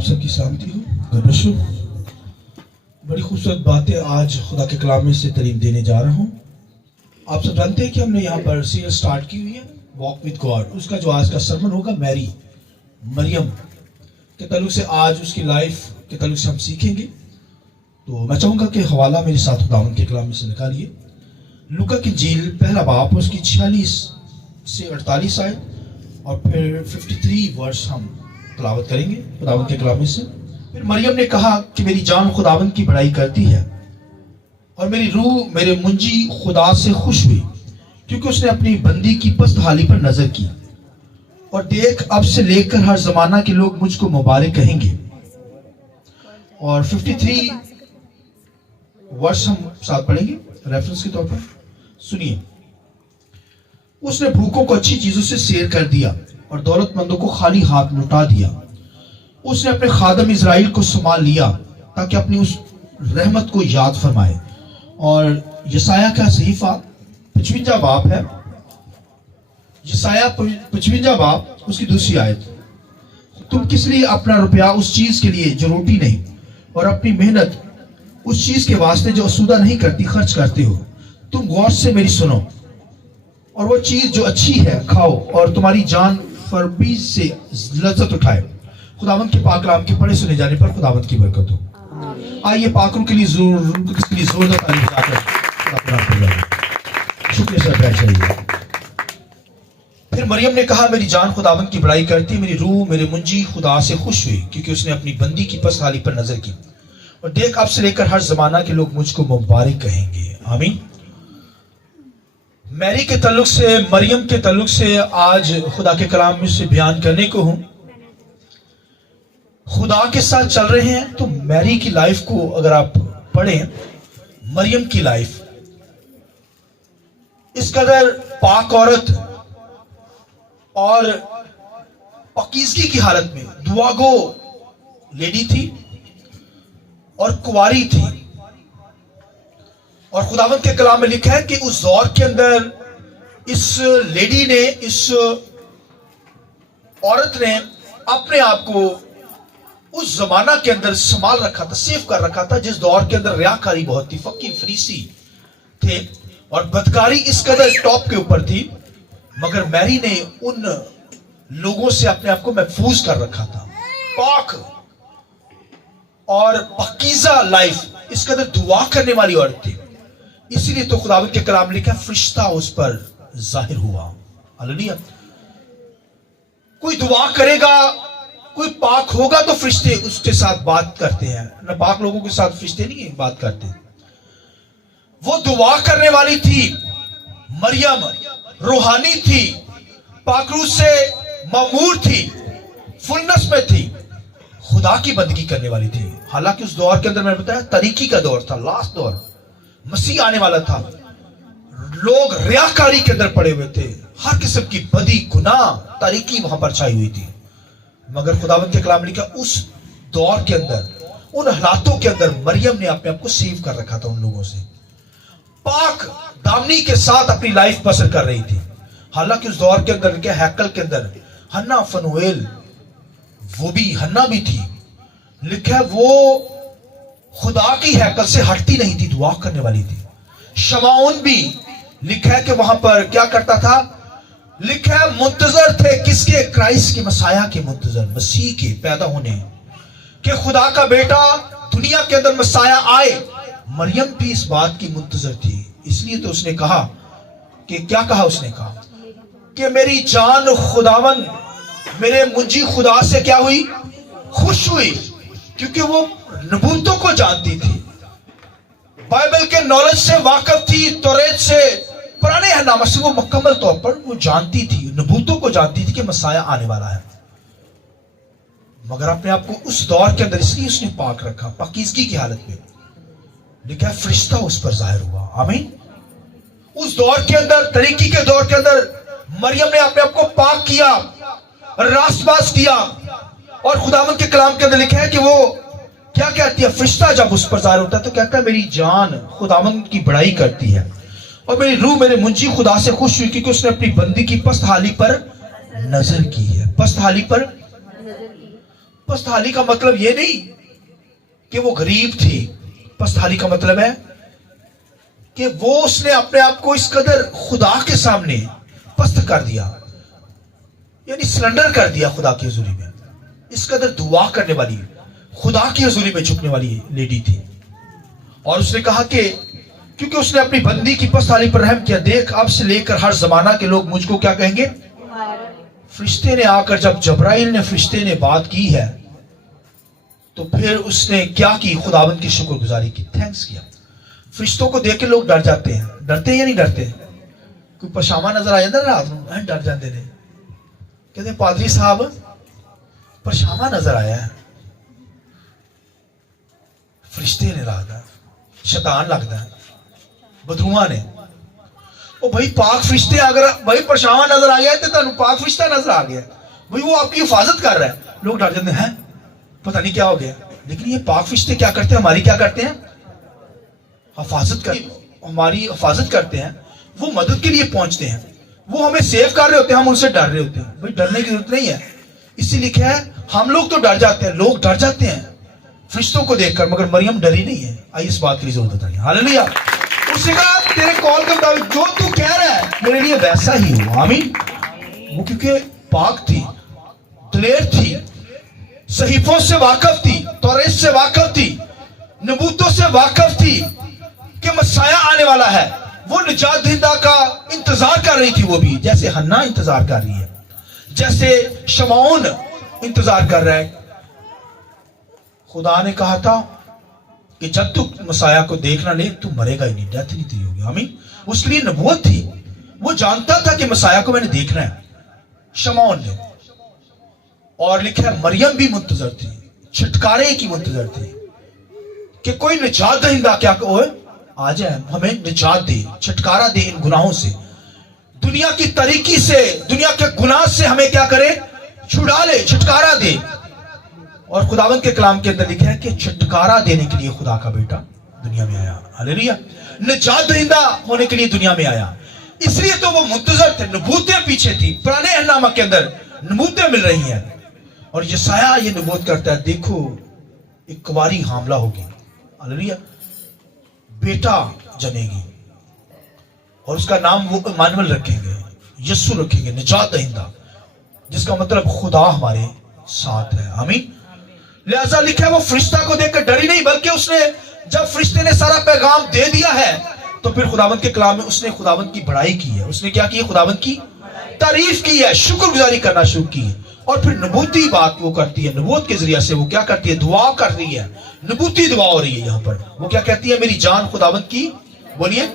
आप सबकी सलामती हो। God bless you. बड़ी खूबसूरत बातें आज खुदा के कलाम में से तालीम देने जा रहा हूँ। आप सब जानते हैं कि हमने यहाँ पर सीरीज स्टार्ट की हुई है वॉक विद गॉड। उसका जो आज का सरमन होगा मरियम के ताल्लुक से, आज उसकी लाइफ के ताल्लुक से हम सीखेंगे। तो मैं चाहूँगा कि हवाला मेरे साथ खुदावंद के कलाम में से निकालिए। लूका की इंजील पहला बाब उसकी 46 से 48 आयत और फिर 53 वर्ष हम तलावत करेंगे खुदावंद के कलाम में से। फिर मरियम ने कहा कि मेरी जान खुदावंद की बड़ाई करती है और मेरी रूह मेरे मुंजी खुदा से खुश हुई, क्योंकि उसने अपनी बंदी की पस्त हाली पर नजर की। और देख, अब से लेकर हर जमाना के लोग मुझको मुबारक कहेंगे। और 53 वर्ष हम साथ पढ़ेंगे रेफरेंस के तौर पर। सुनिए, उसने भूखों को अच्छी चीजों से सैर कर दिया और दौलतमंदों को खाली हाथ लुटा दिया। उसने अपने खादम इज़राइल को संभाल लिया ताकि अपनी उस रहमत को याद फरमाए। और यसाया का सहीफा 55 बाब है, यसाया 55 बाब उसकी दूसरी आयत। तुम किस लिए अपना रुपया उस चीज के लिए जो रोटी नहीं और अपनी मेहनत उस चीज के वास्ते जो असुदा नहीं करती खर्च करते हो? तुम गौर से मेरी सुनो और वो चीज जो अच्छी है खाओ, और तुम्हारी जान फरबी से लज्जत उठाए। खुदावंद के पाक कलाम के पढ़े सुने जाने पर खुदावंद की बरकत हो। आइए पाकरों के लिए जोरदार ताली बजाकर शुक्रिया सर चाहिए। फिर मरियम ने कहा, मेरी जान खुदावंद की बड़ाई करती, मेरी रूह मेरे मुंजी खुदा से खुश हुई, क्योंकि उसने अपनी बंदी की पस्त हाली पर नजर की। और देख, अब से लेकर हर जमाना के लोग मुझको मुबारक कहेंगे। आमीन। मैरी के ताल्लुक से, मरियम के ताल्लुक से आज खुदा के कलाम में से बयान करने को हूं। खुदा के साथ चल रहे हैं तो मैरी की लाइफ को अगर आप पढ़ें, मरियम की लाइफ इस कदर पाक औरत और पाकीज़गी की हालत में दुआगो लेडी थी और कुंवारी थी। और खुदावंद के कलाम में लिखा है कि उस दौर के अंदर इस लेडी ने, इस औरत ने अपने आप को उस जमाना के अंदर संभाल रखा था, सेव कर रखा था, जिस दौर के अंदर रियाकारी बहुत थी, फकीर फरीसी थे और बदकारी इस कदर टॉप के ऊपर थी। मगर मैरी ने उन लोगों से अपने आप को महफूज कर रखा था। पाक और पाकीज़ा लाइफ, इस कदर दुआ करने वाली औरत थी। इसीलिए तो खुदावंद के कलाम लिखा, फरिश्ता उस पर जाहिर हुआ। हालेलुया। कोई दुआ करेगा, कोई पाक होगा तो फरिश्ते उसके साथ बात करते हैं। ना पाक लोगों के साथ फरिश्ते नहीं बात करते। वो दुआ करने वाली थी मरियम, रूहानी थी, पाकरू से मामूर थी, फुलनेस में थी, खुदा की बंदगी करने वाली थी। हालांकि उस दौर के अंदर मैंने बताया तरीकी का दौर था, लास्ट दौर, मसीह आने वाला था। लोग रियाकारी के अंदर पड़े हुए थे, हर किस्म की बदी गुनाह तारीकी वहां पर छाई हुई थी। मगर खुदावंद के कलाम लिखा, उस दौर के अंदर, उन हालातों के अंदर मरियम ने अपने आप को सेव कर रखा था उन लोगों से, पाक दामनी के साथ अपनी लाइफ बसर कर रही थी। हालांकि उस दौर के अंदर क्या हैकल के अंदर हन्ना फनुएल, वो भी हन्ना भी थी, लिखा है वो खुदा की हैकल से हटती नहीं थी, दुआ करने वाली थी। शमाउन भी लिखा है कि वहां पर क्या करता था, लिखा है मुंतजर थे किसके? क्राइस्ट के, मसाया के मुंतजर, मसीह के पैदा होने, कि खुदा का बेटा दुनिया के अंदर मसाया आए। मरियम भी इस बात की मुंतजर थी। इसलिए तो उसने कहा कि क्या कहा, उसने कहा कि मेरी जान खुदावन मेरे मुंजी खुदा से क्या हुई? खुश हुई, क्योंकि वो नबूतों को जानती थी, बाइबल के नॉलेज से वाकिफ थी, तौरात से, पुराने अहनामा से वो मुकम्मल तौर पर वो जानती थी, नबूतों को जानती थी कि मसाया आने वाला है। मगर अपने आप को उस दौर के अंदर इसलिए उसने पाक रखा, पाकीज़गी की हालत में। लिखा है फरिश्ता उस पर जाहिर हुआ। आमीन। उस दौर के अंदर, तरीकी के दौर के अंदर मरियम ने अपने आप को पाक किया, रासबाज किया। और खुदावंद के कलाम के अंदर लिखा है कि वो क्या कहती है, फरिश्ता जब उस पर जाहिर होता है तो कहता है मेरी जान खुदावंद की बड़ाई करती है और मेरी रूह मेरे मुंजी खुदा से खुश हुई, क्योंकि उसने अपनी बंदी की पस्त हाली पर नजर की है। पस्त हाली पर पस्तहाली का मतलब ये नहीं कि वो गरीब थी। पस्तहाली का मतलब है कि वो उसने अपने आप को इस कदर खुदा के सामने पस्त कर दिया, यानी सरेंडर कर दिया खुदा की हजूरी में। इस कदर दुआ करने वाली, खुदा की हजूरी में झुकने वाली लेडी थी। और उसने कहा कि क्योंकि उसने अपनी बंदी की पस्तहाली पर रहम किया, देख अब से लेकर हर जमाना के लोग मुझको क्या कहेंगे? फरिश्ते ने आकर, जब जबराइल ने फरिश्ते ने बात की है, तो फिर उसने क्या की? खुदावंद की शुक्रगुजारी की, थैंक्स किया। फरिश्तों को देख के लोग डर जाते हैं। डरते हैं या नहीं डरते? कोई पशामा नजर आ जाता रात में, डर जाते ने, कहते पादरी साहब पशामा नजर आया है, फरिश्ते ने लगता, शैतान लगता है, बदरुआ ने। ओ भाई पाक फरिश्ते, अगर भाई पशामा नजर आ गया तो तुम पाक फरिश्ता नजर आ गया भाई, वो आपकी हिफाजत कर रहा है। लोग डर जाते हैं, पता नहीं क्या हो गया। लेकिन ये पाक फरिश्ते क्या करते हैं? हमारी क्या करते हैं? हिफाजत कर, हमारी हिफाजत करते हैं। वो मदद के लिए पहुंचते हैं, वो हमें सेव कर रहे होते हैं, हम उनसे डर रहे होते हैं। भाई डरने की जरूरत नहीं है। इसीलिए लिखा है हम लोग तो डर जाते हैं, लोग डर जाते हैं फरिश्तों को देखकर, मगर मरियम डरी नहीं है। आइए इस बात की जरूरत बताइए। हालेलुया। उसने कहा तेरे कॉल के मुताबिक जो तू कह रहा है मेरे लिए वैसा ही हो। आमीन। वो क्योंकि पाक थी, दिलेर थी, सहीफों से वाकिफ थी, तौरेत से वाकिफ थी, नबूतों से वाकिफ थी कि मसाया आने वाला है। वो निजात दहिंदा का इंतजार कर रही थी। वो भी जैसे हन्ना इंतजार कर रही है, जैसे शमौन इंतजार कर रहा है। खुदा ने कहा था कि जब तू मसाया को देखना ले तू मरेगा ही नहीं, डेथ नहीं तेरी होगी। आमीन। उसके लिए नबूवत थी, वो जानता था कि मसाया को मैंने देखना है, शमौन ने। और लिखा है मरियम भी मुंतजर थी, छुटकारे की मुंतजर थी कि कोई निजात दहिंदा क्या आ जाए, हमें निजात दे, छुटकारा दे इन गुनाहों से, दुनिया की तरीकी से, दुनिया के गुनाह से हमें क्या करे? छुड़ा ले, छुटकारा दे। और खुदावंद के कलाम के अंदर लिखा है कि छुटकारा देने के लिए खुदा का बेटा दुनिया में आया। हालेलुया। निजात दहिंदा होने के लिए दुनिया में आया। इसलिए तो वो मुंतजर थे, नबूतें पीछे थी। पुराने अहदनामा के अंदर नबूतें मिल रही हैं। और यशायाह ये नबूत करता है, देखो एक कुंवारी हामला होगी, हालेलुया, बेटा जनेगी और उसका नाम वो इमानुएल रखेंगे, यस्सु रखेंगे, निजात दहिंदा, जिसका मतलब खुदा हमारे साथ है। आमीन। लिहाजा लिखा है वो फरिश्ता को देखकर डरी नहीं, बल्कि उसने जब फरिश्ते ने सारा पैगाम दे दिया है तो फिर खुदावंद के कलाम में उसने खुदावंद की बड़ाई की है। उसने क्या की है? खुदावंद की तारीफ की है, शुक्रगुजारी करना शुरू की है। और फिर नबूती बात वो करती है, नबूत के जरिए से वो क्या करती है? दुआ कर रही है, नबूती दुआ हो रही है। यहाँ पर वो क्या कहती है? मेरी जान खुदावंद की, बोलिए,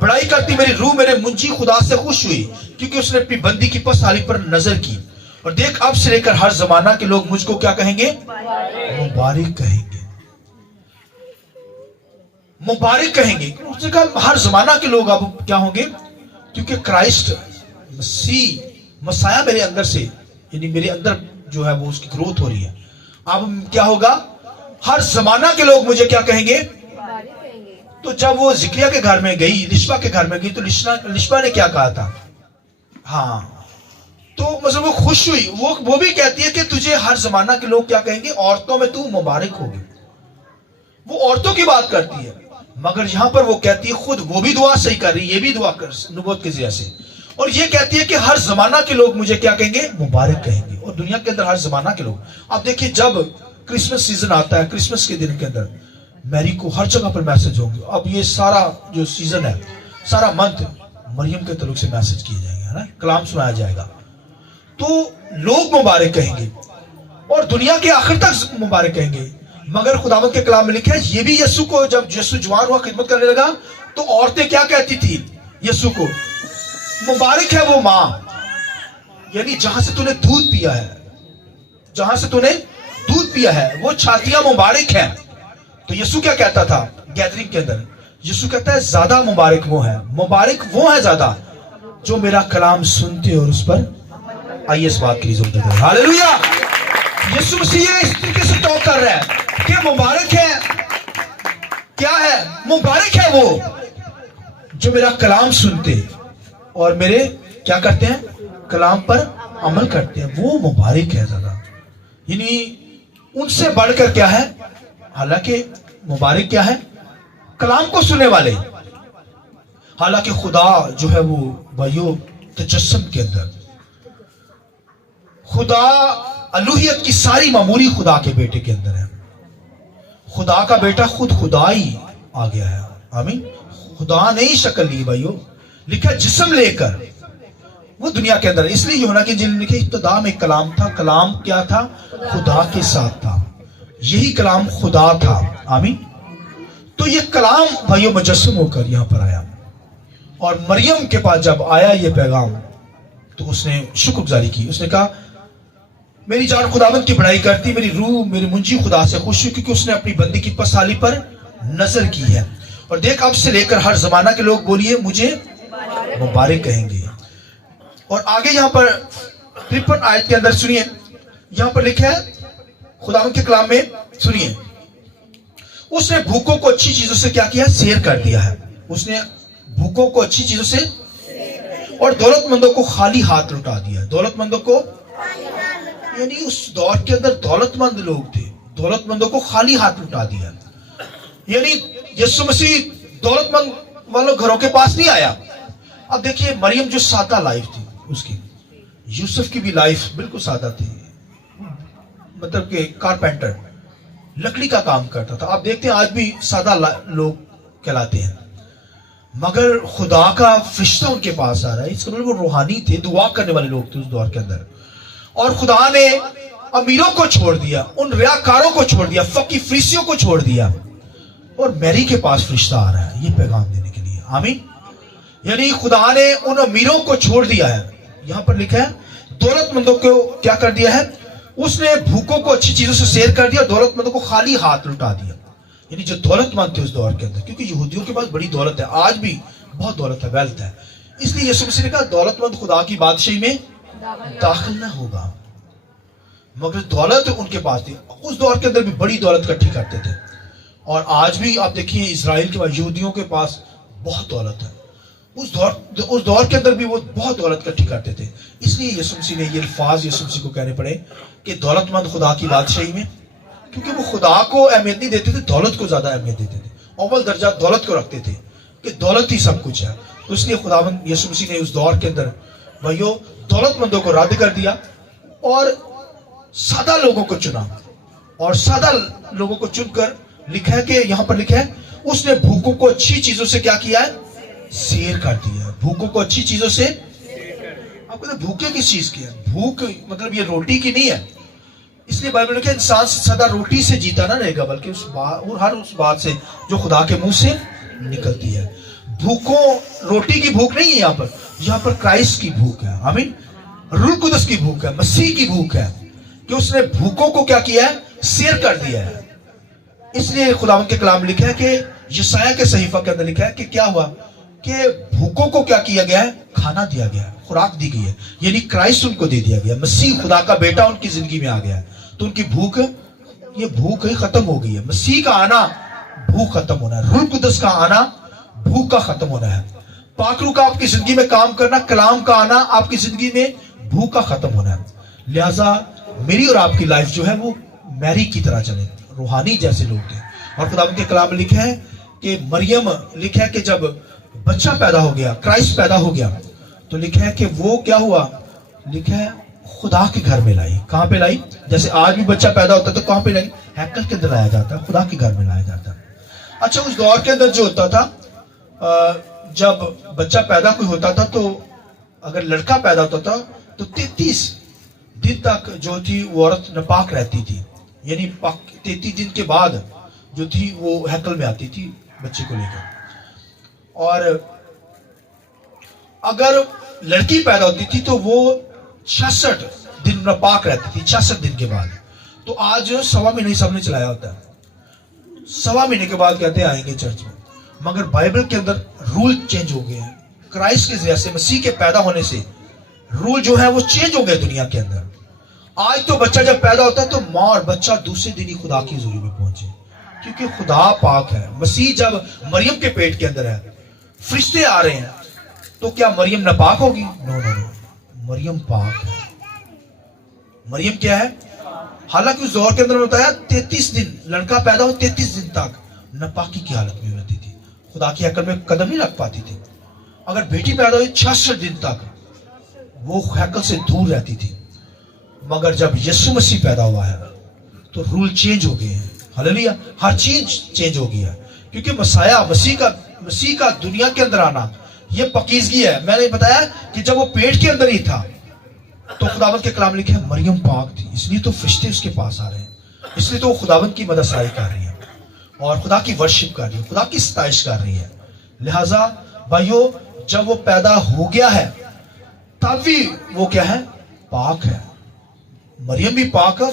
बड़ाई करती, मेरी रूह मेरे मुंजी खुदा से खुश हुई, क्योंकि उसने अपनी बंदी की पसहाली पर नजर की। और देख अब से लेकर हर जमाना के लोग मुझको क्या कहेंगे? मुबारक कहेंगे, मुबारक कहेंगे। उसने कहा हर जमाना के लोग अब क्या होंगे? क्योंकि क्राइस्ट मसीह मसाया मेरे अंदर से, यानी मेरे अंदर जो है वो उसकी ग्रोथ हो रही है। अब क्या होगा? हर जमाना के लोग मुझे क्या कहेंगे? तो जब वो जिक्रिया के घर में गई, लिशबा के घर में गई, तो लिशबा ने क्या कहा था? हाँ, तो मतलब वो खुश हुई। वो भी कहती है कि तुझे हर जमाना के लोग क्या कहेंगे? औरतों में तू मुबारक होगी। वो औरतों की बात करती है, मगर यहां पर वो कहती है, खुद वो भी दुआ सही कर रही है, ये भी दुआ कर नबूवत के जरिए से, और ये कहती है कि हर जमाना के लोग मुझे क्या कहेंगे? मुबारक कहेंगे। और दुनिया के अंदर हर जमाना के लोग, आप देखिए जब क्रिसमस सीजन आता है, क्रिसमस के दिन के अंदर मैरी को हर जगह पर मैसेज होंगे। अब ये सारा जो सीजन है, सारा मंथ मरियम के तलुक से मैसेज किए जाएंगे, है ना, कलाम सुनाया जाएगा। तो लोग मुबारक कहेंगे और दुनिया के आखिर तक मुबारक कहेंगे। मगर खुदावंद के कलाम में लिखा है, ये भी यीशु को, जब यीशु जवान हुआ, खिदमत करने लगा, तो औरतें क्या कहती थी यीशु को? मुबारक है वो मां, यानी जहां से तूने दूध पिया है, जहां से तूने दूध पिया है, वो छातियां मुबारक है। तो यीशु क्या कहता था गैदरिंग के अंदर? यीशु कहता है ज्यादा मुबारक वो है, मुबारक वो है ज्यादा जो मेरा कलाम सुनते और उस पर। आइए इस बात की जरूरत है। हालेलुया। यीशु मसीह इस तरीके से टॉक कर रहा है कि मुबारक है, क्या है? मुबारक है वो जो मेरा कलाम सुनते और मेरे क्या करते हैं? कलाम पर अमल करते हैं, वो मुबारक है ज्यादा। यानी ان سے بڑھ کر کیا ہے؟ حالانکہ مبارک کیا ہے؟ کلام کو سننے والے. حالانکہ خدا جو ہے وہ بھائیو تجسم کے اندر خدا الوہیت کی ساری معمولی خدا کے بیٹے کے اندر ہے. خدا کا بیٹا خود خدا ہی آ گیا ہے. آمین. خدا نے ہی شکل لی بھائیو, لکھا جسم لے کر وہ دنیا کے اندر. اس لیے یوحنا کی انجیل میں لکھا ابتدا میں کلام تھا, کلام کیا تھا؟ خدا کے ساتھ تھا, یہی کلام خدا تھا. آمین. تو یہ کلام بھائیو مجسم ہو کر یہاں پر آیا, اور مریم کے پاس جب آیا یہ پیغام تو اس نے شکر گزاری کی. اس نے کہا میری جان خداوند کی بڑائی کرتی, میری روح میری منجی خدا سے خوش ہوئی, کیونکہ اس نے اپنی بندی کی پسالی پر نظر کی ہے. اور دیکھ اب سے لے کر ہر زمانہ کے لوگ بولیے مجھے مبارک کہیں گے. اور آگے یہاں پر 53 آیت کے اندر سنیے, یہاں پر لکھا ہے خداوند کے کلام میں, سنیے, اس نے بھوکوں کو اچھی چیزوں سے کیا کیا؟ سیر کر دیا ہے. اس نے بھوکوں کو اچھی چیزوں سے اور دولت مندوں کو خالی ہاتھ لٹا دیا. دولت مندوں کو یعنی اس دور کے اندر دولت مند لوگ تھے, دولت مندوں کو خالی ہاتھ لٹا دیا. یعنی یسوع مسیح دولت مند والوں گھروں کے پاس نہیں آیا. اب دیکھیے مریم جو سادہ لائف تھی اس کی, یوسف کی بھی لائف بالکل سادہ تھی, مطلب کہ کارپینٹر, لکڑی کا کام کرتا تھا. آپ دیکھتے ہیں آج بھی سادہ لوگ کہلاتے ہیں, مگر خدا کا فرشتہ ان کے پاس آ رہا ہے. اس کا مطلب وہ روحانی تھے, دعا کرنے والے لوگ تھے اس دور کے اندر. اور خدا نے امیروں کو چھوڑ دیا, ان ریاکاروں کو چھوڑ دیا, فقی فریسیوں کو چھوڑ دیا, اور میری کے پاس فرشتہ آ رہا ہے یہ پیغام دینے کے لیے. آمین. یعنی خدا نے ان امیروں کو چھوڑ دیا ہے. یہاں پر لکھا ہے دولت مندوں کو کیا کر دیا ہے؟ اس نے بھوکوں کو اچھی چیزوں سے سیر کر دیا, دولت مندوں کو خالی ہاتھ لٹا دیا. یعنی جو دولت مند تھے اس دور کے اندر, کیونکہ یہودیوں کے پاس بڑی دولت ہے, آج بھی بہت دولت ہے, ویلتھ ہے, اس لیے یسوع مسیح نے کہا دولت مند خدا کی بادشاہی میں داخل نہ ہوگا. مگر دولت ان کے پاس تھی. اس دور کے اندر بھی بڑی دولت اکٹھی کرتے تھے, اور آج بھی آپ دیکھیے اسرائیل کے پاس, یہودیوں کے پاس بہت دولت ہے. اس دور کے اندر بھی وہ بہت دولت اکٹھی کرتے تھے. اس لیے یسوع مسیح نے یہ الفاظ یسوع مسیح کو کہنے پڑے کہ دولت مند خدا کی بادشاہی میں, کیونکہ وہ خدا کو اہمیت نہیں دیتے تھے, دولت کو زیادہ اہمیت دیتے تھے. اول درجہ دولت کو رکھتے تھے کہ دولت ہی سب کچھ ہے. تو اس لیے خداوند یسوع مسیح نے اس دور کے اندر بھائیو دولت مندوں کو رد کر دیا اور سادہ لوگوں کو چنا. اور سادہ لوگوں کو چن کر لکھا ہے کہ یہاں پر لکھا ہے اس نے بھوکوں کو اچھی چیزوں سے کیا کیا ہے؟ سیر کر دیا ہے. بھوکوں کو اچھی چیزوں سے, آپ کہتے ہیں بھوکے کس چیز کی ہے؟ بھوک مطلب یہ روٹی کی نہیں ہے. اس لیے بائبل نے کہا انسان سدا روٹی سے جیتا نہ رہے گا, بلکہ اس بات اور ہر اس بات سے جو خدا کے منہ سے نکلتی ہے. بھوکوں روٹی کی بھوک نہیں ہے یہاں پر کرائسٹ کی بھوک ہے. آمین. روح القدس کی بھوک ہے, مسیح کی بھوک ہے, کہ اس نے بھوکوں کو کیا کیا ہے؟ سیر کر دیا ہے. اس لیے خداوند کے کلام لکھا ہے کہ یسایہ کے صحیفہ کے اندر لکھا ہے کہ کیا ہوا کہ بھوکوں کو کیا کیا گیا ہے؟ کھانا دیا گیا ہے, خوراک دی گئی ہے. یعنی کرائسٹ ان کو دے دیا گیا, مسیح خدا کا بیٹا ان کی زندگی میں آ گیا ہے. تو ان کی بھوک, یہ بھوک ہی ختم ہو گئی ہے. مسیح کا آنا بھوک ختم ہونا ہے, روح القدس کا آنا بھوک کا ختم ہونا ہے, پاک روح کا آپ کی زندگی میں کام کرنا, کلام کا آنا آپ کی زندگی میں بھوک کا ختم ہونا ہے. لہٰذا میری اور آپ کی لائف جو ہے وہ میری کی طرح چلے, روحانی جیسے لوگ تھے. اور خداوند کے کلام میں لکھا ہے کہ مریم, لکھا ہے کہ جب بچہ پیدا ہو گیا, کرائسٹ پیدا ہو گیا, تو لکھا ہے کہ وہ کیا ہوا؟ لکھا ہے خدا کے گھر میں لائی. کہاں پہ لائی؟ جیسے آج بھی بچہ پیدا ہوتا ہے تو کہاں پہ لائی؟ ہیکل کے اندر لایا جاتا ہے, خدا کے گھر میں لایا جاتا ہے. اچھا, اس دور کے اندر جو ہوتا تھا, جب بچہ پیدا کوئی ہوتا تھا تو اگر لڑکا پیدا ہوتا تھا تو 33 دن تک جو تھی وہ عورت ناپاک رہتی تھی. یعنی 33 دن کے بعد جو تھی وہ ہیکل میں آتی تھی بچے کو لے کر. اور اگر لڑکی پیدا ہوتی تھی تو وہ 66 دن ناپاک رہتی تھی, 66 دن کے بعد. تو آج 1.25 مہینے سب نے چلایا ہوتا ہے, 1.25 مہینے کے بعد کہتے ہیں آئیں گے چرچ میں. مگر بائبل کے اندر رول چینج ہو گئے ہیں. کرائسٹ کے ذریعے سے, مسیح کے پیدا ہونے سے رول جو ہے وہ چینج ہو گئے دنیا کے اندر. آج تو بچہ جب پیدا ہوتا ہے تو ماں اور بچہ دوسرے دن ہی خدا کی حضوری میں پہنچے, کیونکہ خدا پاک ہے. مسیح جب مریم کے پیٹ کے اندر ہے, فرشتے آ رہے ہیں, تو کیا مریم ناپاک ہوگی؟ نو, مریم پاک ہے. مریم کیا ہے؟ حالانکہ اس دور کے اندر بتایا 33 دن لڑکا پیدا ہو 33 دن تک ناپاکی کی حالت میں رہتی تھی, خدا کی ہیکل میں قدم نہیں لگ پاتی تھی. اگر بیٹی پیدا ہوئی 66 دن تک وہ ہیکل سے دور رہتی تھی. مگر جب یسوع مسیح پیدا ہوا ہے تو رول چینج ہو گئے ہیں. ہلیلویا, ہر چیز چینج ہو گئی ہے, کیونکہ مسیح کا دنیا کے اندر آنا یہ پاکیزگی ہے. میں نے بتایا کہ جب وہ پیٹ کے اندر ہی تھا تو خداوند کے کلام لکھے مریم پاک تھی, اس لیے تو فرشتے اس کے پاس آ رہے ہیں, اس لیے تو وہ خداوند کی مددسائی کر رہی ہے اور خدا کی ورشپ کر رہی ہے, خدا کی ستائش کر رہی ہے. لہٰذا بھائیو, جب وہ پیدا ہو گیا ہے تب بھی وہ کیا ہے, پاک ہے. مریم بھی پاک ہے,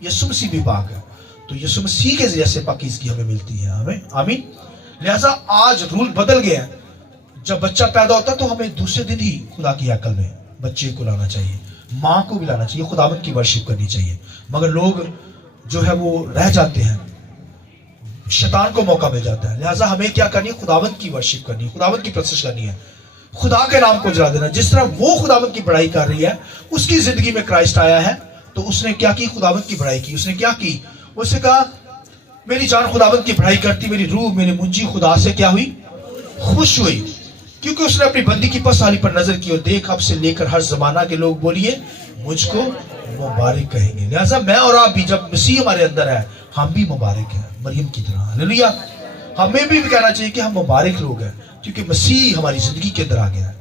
یسوع مسیح بھی پاک ہے. تو یسوع مسیح کے ذریعے سے پاکیزگی ہمیں ملتی ہے. ہمیں آمین. لہٰذا آج رول بدل گیا ہے. جب بچہ پیدا ہوتا ہے تو ہمیں دوسرے دن ہی خدا کی عقل میں بچے کو لانا چاہیے, ماں کو بھی لانا چاہیے, خداوند کی ورشپ کرنی چاہیے. مگر لوگ جو ہے وہ رہ جاتے ہیں, شیطان کو موقع مل جاتا ہے. لہٰذا ہمیں کیا کرنی ہے, خداوند کی ورشپ کرنی ہے, خداوند کی پرستش کرنی ہے, خدا کے نام کو جلا دینا. جس طرح وہ خداوند کی بڑائی کر رہی ہے, اس کی زندگی میں کرائسٹ آیا ہے تو اس نے کیا کی, خداوند کی بڑائی کی. اس نے کیا کی, اس نے کہا میری جان خداوند کی بڑائی کرتی, میری روح میری منجی خدا سے کیا ہوئی, خوش ہوئی, کیونکہ اس نے اپنی بندی کی پسالی پر نظر کی اور دیکھ اب سے لے کر ہر زمانہ کے لوگ بولیے مجھ کو مبارک کہیں گے. لہٰذا میں اور آپ بھی جب مسیح ہمارے اندر ہے ہم بھی مبارک ہیں مریم کی طرح. ہلیلویا. ہمیں بھی کہنا چاہیے کہ ہم مبارک لوگ ہیں کیونکہ مسیح ہماری زندگی کے اندر آ گیا ہے.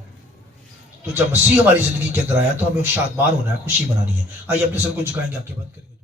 تو جب مسیح ہماری زندگی کے اندر آیا تو ہمیں شادمان ہونا ہے, خوشی منانی ہے. آئیے اپنے سر کو جھکائیں گے, آپ کے بند کریں گے.